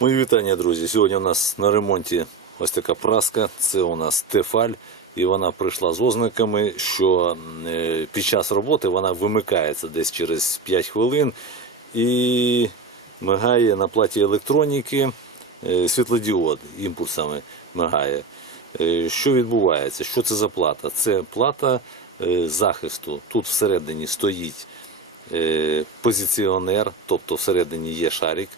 Мої вітання, друзі. Сьогодні у нас на ремонті ось така праска. Це у нас Тефаль. І вона прийшла з ознаками, що е, під час роботи вона вимикається десь через 5 хвилин і мигає на платі електроніки е, світлодіод імпульсами мигає. Е, Що відбувається? Що це за плата? Це плата захисту. Тут всередині стоїть позиціонер, тобто всередині є шарик,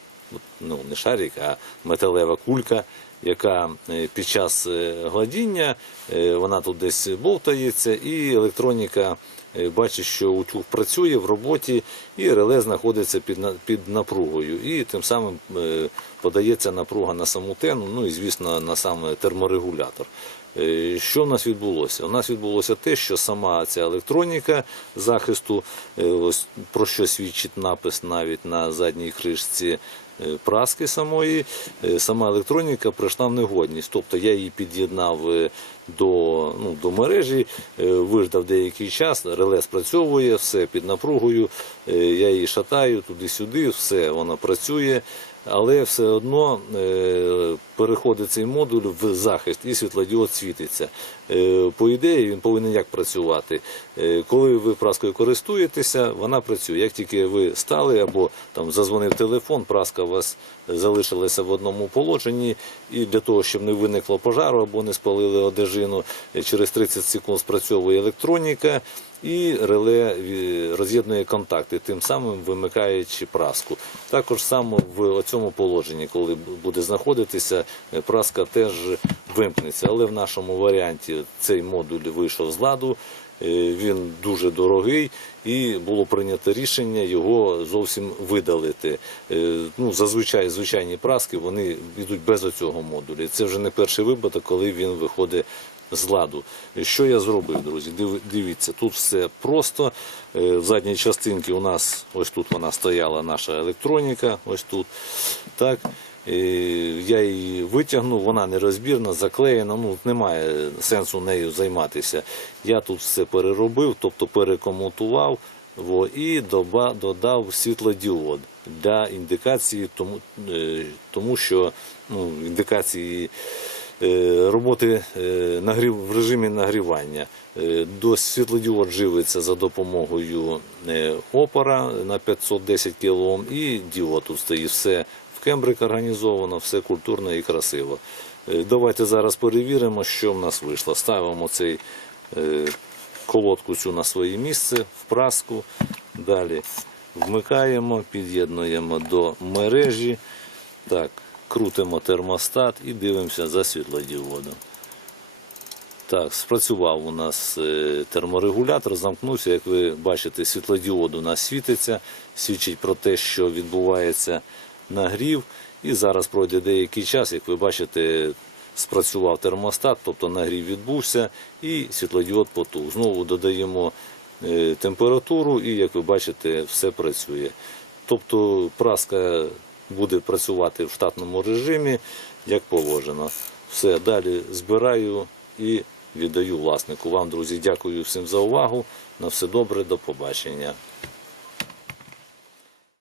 ну не шарик, а металева кулька, яка е, під час е, гладіння е, вона тут десь бовтається, і електроніка бачить, що утюг працює в роботі, і реле знаходиться під, під напругою. І тим самим подається напруга на саму тену, ну і звісно на сам терморегулятор. Е, Що в нас відбулося? У нас відбулося те, що сама ця електроніка захисту, е, ось про що свідчить напис навіть на задній кришці е, праски самої, сама електроніка прийшла в негодність. Тобто я її під'єднав до, ну, до мережі, виждав деякий час, реле спрацьовує, все під напругою, я її шатаю туди-сюди, все, вона працює. Але все одно е, переходить цей модуль в захист і світлодіод світиться. Е, По ідеї він повинен як працювати. Е, Коли ви праскою користуєтеся, вона працює. Як тільки ви стали або там зазвонив телефон, праска у вас залишилася в одному положенні, і для того, щоб не виникло пожару або не спалили одежину, через 30 секунд спрацьовує електроніка. І реле роз'єднує контакти, тим самим вимикаючи праску. Також само в цьому положенні, коли буде знаходитися, е, праска теж вимкнеться. Але в нашому варіанті цей модуль вийшов з ладу. е, Він дуже дорогий, і було прийнято рішення його зовсім видалити. Е, Ну, зазвичай звичайні праски вони йдуть без оцього модуля. Це вже не перший випадок, коли він виходить з ладу. Що я зробив, друзі? Дивіться, тут все просто. Е, В задній частинці у нас ось тут вона стояла наша електроніка, ось тут. Так. Е, Я її витягнув, вона нерозбірна, заклеєна, ну немає сенсу нею займатися. Я тут все переробив, тобто перекомутував і додав світлодіод для індикації, тому, е, тому що ну, індикації роботи е, в режимі нагрівання. Е, світлодіод живиться за допомогою е, опора на 510 кОм і діод тут стоїть все в кембрик організовано, все культурно і красиво. Е, Давайте зараз перевіримо, що в нас вийшло. Ставимо цей е, колодку на своє місце в праску. Далі вмикаємо, під'єднуємо до мережі. Так, крутимо термостат і дивимося за світлодіодом. Так, спрацював у нас е, терморегулятор, замкнувся. Як ви бачите, світлодіод у нас світиться, свідчить про те, що відбувається нагрів. І зараз пройде деякий час, як ви бачите, спрацював термостат, тобто нагрів відбувся, і світлодіод потух. Знову додаємо е, температуру, і як ви бачите, все працює. Тобто праска буде працювати в штатному режимі, як положено. Все, далі збираю і віддаю власнику. Вам, друзі, дякую всім за увагу. На все добре, до побачення.